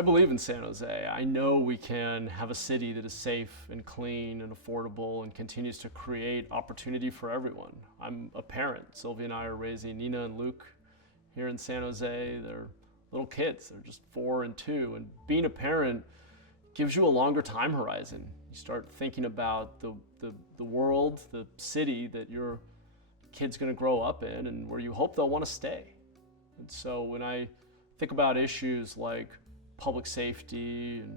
I believe in San Jose. I know we can have a city that is safe and clean and affordable and continues to create opportunity for everyone. I'm a parent. Sylvia and I are raising Nina and Luke here in San Jose. They're little kids. They're just 4 and 2. And being a parent gives you a longer time horizon. You start thinking about the world, the city that your kid's going to grow up in and where you hope they'll want to stay. And so when I think about issues like public safety and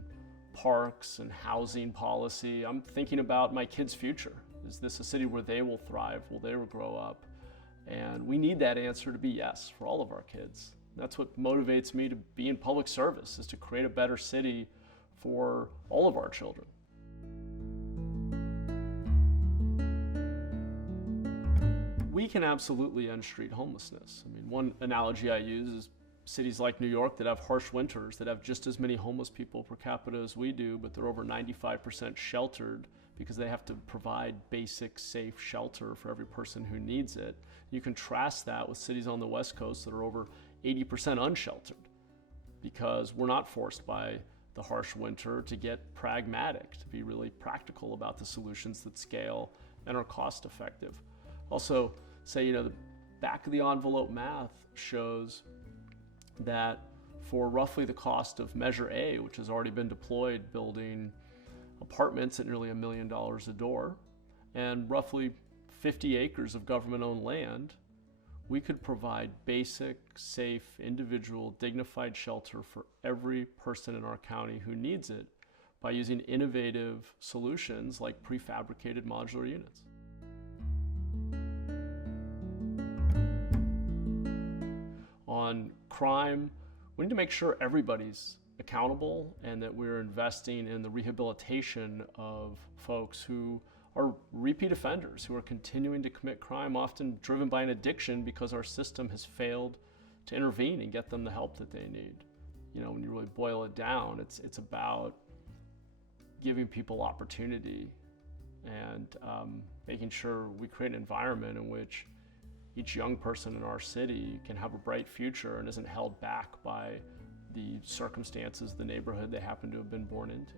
parks and housing policy, I'm thinking about my kids' future. Is this a city where they will thrive? Will they grow up? And we need that answer to be yes for all of our kids. That's what motivates me to be in public service, is to create a better city for all of our children. We can absolutely end street homelessness. I mean, one analogy I use is cities like New York that have harsh winters, that have just as many homeless people per capita as we do, but they're over 95% sheltered because they have to provide basic, safe shelter for every person who needs it. You contrast that with cities on the West Coast that are over 80% unsheltered because we're not forced by the harsh winter to get pragmatic, to be really practical about the solutions that scale and are cost effective. Also, say, the back of the envelope math shows that for roughly the cost of Measure A, which has already been deployed building apartments at nearly $1 million a door, and roughly 50 acres of government-owned land, we could provide basic, safe, individual, dignified shelter for every person in our county who needs it by using innovative solutions like prefabricated modular units. On crime, we need to make sure everybody's accountable and that we're investing in the rehabilitation of folks who are repeat offenders, who are continuing to commit crime, often driven by an addiction because our system has failed to intervene and get them the help that they need. When you really boil it down, it's about giving people opportunity and making sure we create an environment in which each young person in our city can have a bright future and isn't held back by the circumstances of the neighborhood they happen to have been born into.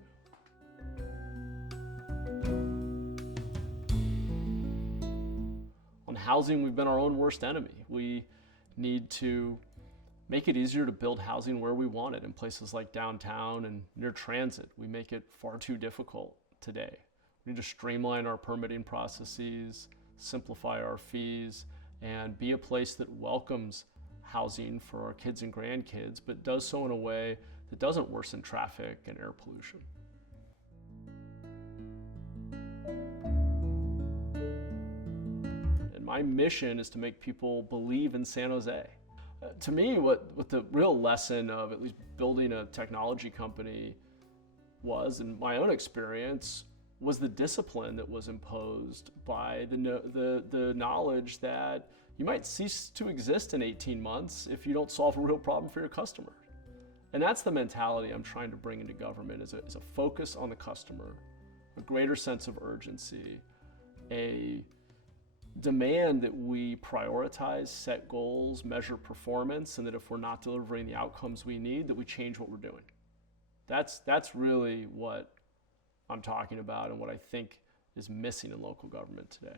On housing, we've been our own worst enemy. We need to make it easier to build housing where we want it, in places like downtown and near transit. We make it far too difficult today. We need to streamline our permitting processes, simplify our fees, and be a place that welcomes housing for our kids and grandkids, but does so in a way that doesn't worsen traffic and air pollution. And my mission is to make people believe in San Jose. To me, what the real lesson of at least building a technology company was, in my own experience, was the discipline that was imposed by the knowledge that you might cease to exist in 18 months if you don't solve a real problem for your customer. And that's the mentality I'm trying to bring into government, is a focus on the customer, a greater sense of urgency, a demand that we prioritize, set goals, measure performance, and that if we're not delivering the outcomes we need, that we change what we're doing. That's really what I'm talking about and what I think is missing in local government today.